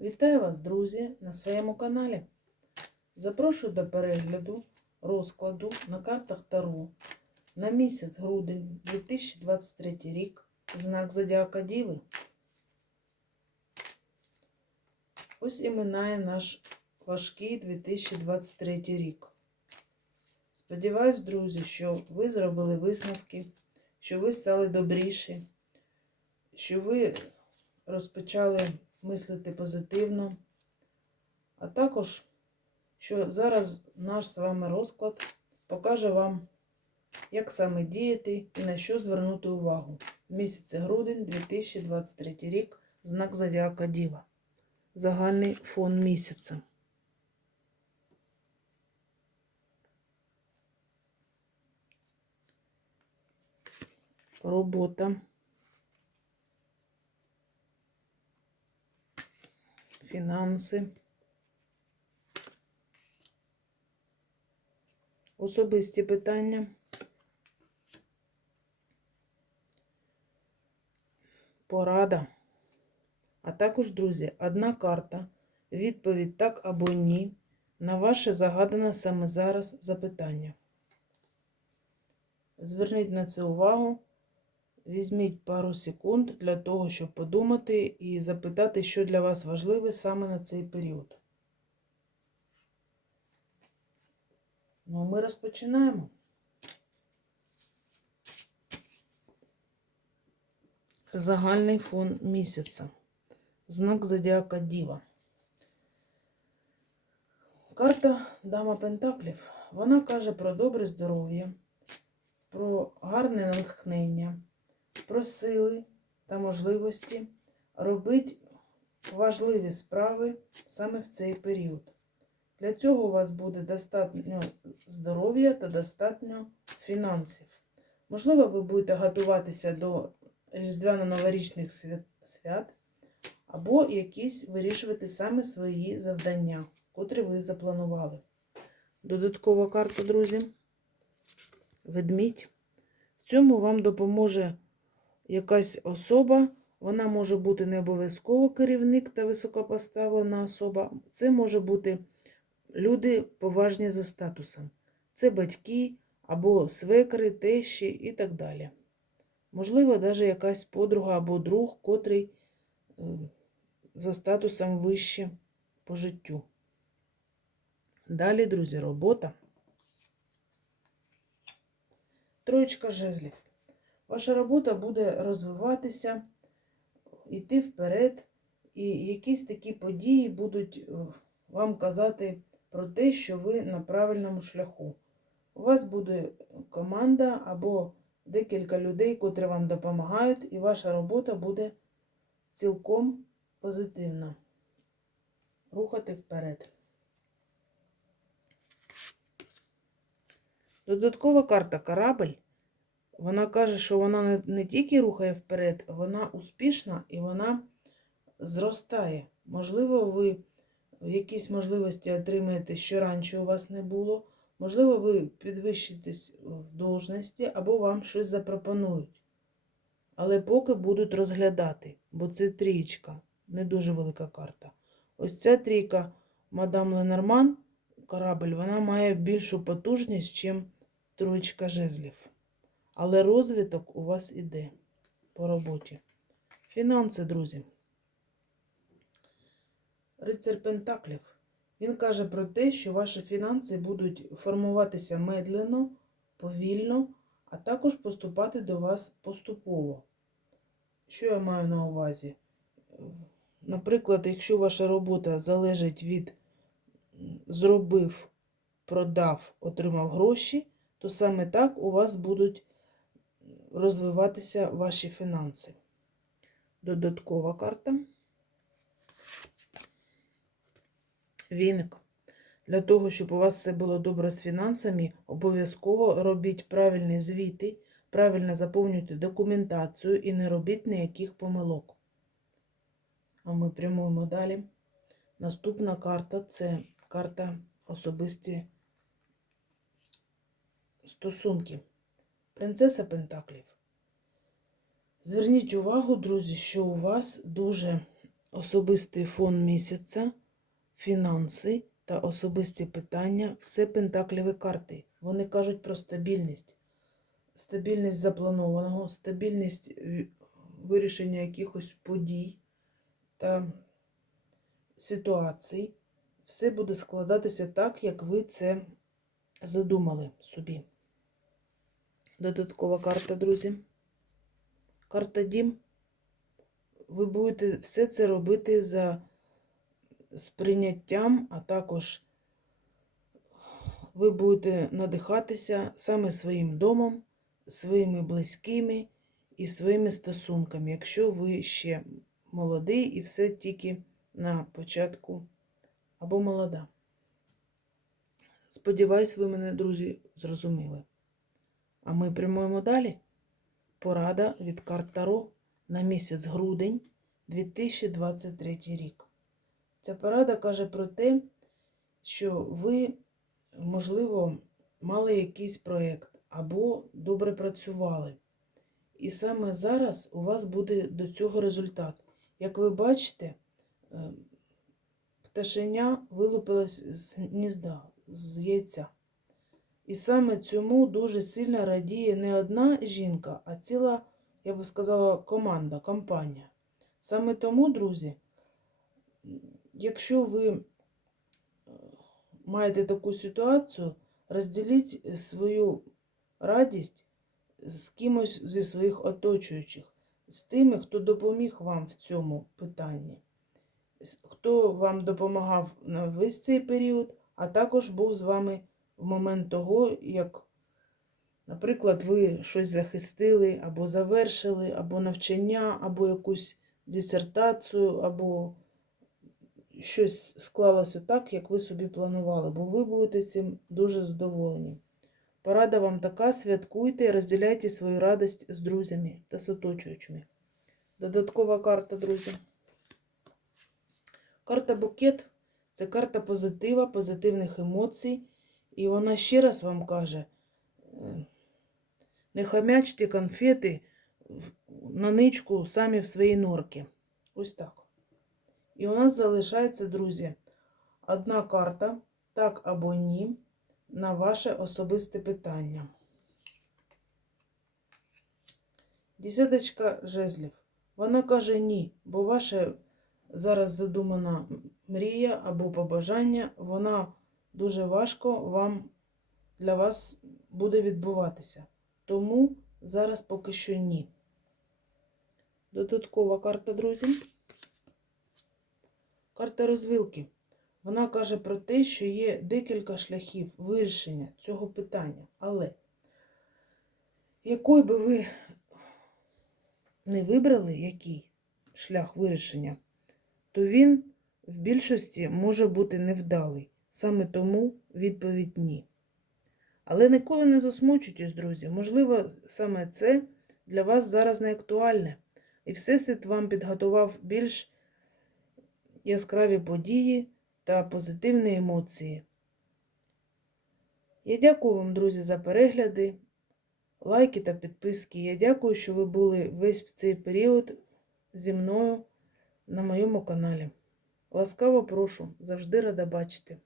Вітаю вас, друзі, на своєму каналі. Запрошую до перегляду розкладу на картах Таро на місяць грудень 2023 рік, знак Зодіака Діви. Ось і минає наш важкий 2023 рік. Сподіваюсь, друзі, що ви зробили висновки, що ви стали добріші, що ви розпочали мислити позитивно, а також, що зараз наш з вами розклад покаже вам, як саме діяти і на що звернути увагу. Місяць грудень 2023 рік, знак Зодіака Діва. Загальний фон місяця. Робота. Фінанси. Особисті питання. Порада. А також, друзі, одна карта. Відповідь так або ні на ваше загадане саме зараз запитання. Зверніть на це увагу. Візьміть пару секунд для того, щоб подумати і запитати, що для вас важливе саме на цей період. Ну, ми розпочинаємо. Загальний фон місяця. Знак Зодіака Діва. Карта Дама Пентаклів. Вона каже про добре здоров'я, про гарне натхнення, про сили та можливості робити важливі справи саме в цей період. Для цього у вас буде достатньо здоров'я та достатньо фінансів. Можливо, ви будете готуватися до різдвяно-новорічних свят, або якісь вирішувати саме свої завдання, котрі ви запланували. Додаткова карта, друзі. Ведмідь. В цьому вам допоможе якась особа. Вона може бути не обов'язково керівник та високопоставлена особа. Це може бути люди поважні за статусом. Це батьки або свекри, тещі і так далі. Можливо, навіть якась подруга або друг, котрий за статусом вище по життю. Далі, друзі, робота. Троєчка жезлів. Ваша робота буде розвиватися, йти вперед, і якісь такі події будуть вам казати про те, що ви на правильному шляху. У вас буде команда або декілька людей, котрі вам допомагають, і ваша робота буде цілком позитивна. Рухати вперед. Додаткова карта корабль. Вона каже, що вона не тільки рухає вперед, вона успішна і вона зростає. Можливо, ви якісь можливості отримаєте, що раніше у вас не було. Можливо, ви підвищитесь в должності або вам щось запропонують. Але поки будуть розглядати, бо це трійка, не дуже велика карта. Ось ця трійка мадам Ленорман, корабль, вона має більшу потужність, ніж троєчка жезлів. Але розвиток у вас іде по роботі. Фінанси, друзі. Рицар Пентаклів. Він каже про те, що ваші фінанси будуть формуватися медленно, повільно, а також поступати до вас поступово. Що я маю на увазі? Наприклад, якщо ваша робота залежить від зробив, продав, отримав гроші, то саме так у вас будуть розвиватися ваші фінанси. Додаткова карта. Віник. Для того, щоб у вас все було добре з фінансами, обов'язково робіть правильні звіти, правильно заповнюйте документацію і не робіть ніяких помилок. А ми прямуємо далі. Наступна карта це карта особисті стосунки. Принцеса Пентаклів. Зверніть увагу, друзі, що у вас дуже особистий фон місяця, фінанси та особисті питання все пентакліві карти. Вони кажуть про стабільність. Стабільність запланованого, стабільність вирішення якихось подій та ситуацій. Все буде складатися так, як ви це задумали собі. Додаткова карта, друзі. Карта Дім. Ви будете все це робити за сприйняттям, а також ви будете надихатися саме своїм домом, своїми близькими і своїми стосунками, якщо ви ще молодий і все тільки на початку або молода. Сподіваюсь, ви мене, друзі, зрозуміли. А ми прямуємо далі. Порада від карт Таро на місяць грудень 2023 рік. Ця порада каже про те, що ви, можливо, мали якийсь проєкт або добре працювали. І саме зараз у вас буде до цього результат. Як ви бачите, е, пташеня вилупилось з гнізда, з яйця. І саме цьому дуже сильно радіє не одна жінка, а ціла, я би сказала, команда, компанія. Саме тому, друзі, якщо ви е, маєте таку ситуацію, розділіть свою радість з кимось зі своїх оточуючих, з тими, хто допоміг вам в цьому питанні, хто вам допомагав на весь цей період, а також був з вами в момент того, як, наприклад, ви щось захистили, або завершили, або навчання, або якусь дисертацію, або щось склалося так, як ви собі планували, бо ви будете цим дуже задоволені. Порада вам така: святкуйте і розділяйте свою радість з друзями та з оточуючими. Додаткова карта, друзі. Карта букет це карта позитива, позитивних емоцій. І вона ще раз вам каже: е, не хамячте конфети на ничку самі в своїй норки. Ось так. І у нас залишається, друзі, одна карта, так або ні, на ваше особисте питання. Десяточка жезлів. Вона каже ні, бо ваша зараз задумана мрія або побажання, вона дуже важко вам для вас буде відбуватися. Тому зараз поки що ні. Додаткова карта, друзі. Карта розвилки. Вона каже про те, що є декілька шляхів вирішення цього питання. Але який би ви не вибрали який шлях вирішення, то він в більшості може бути невдалий. Саме тому відповідь ні. Але ніколи не засмучуйтесь, друзі. Можливо, саме це для вас зараз не актуальне. І Всесвіт вам підготував більш яскраві події та позитивні емоції. Я дякую вам, друзі, за перегляди, лайки та підписки. Я дякую, що ви були весь цей період зі мною на моєму каналі. Ласкаво прошу, завжди рада бачити.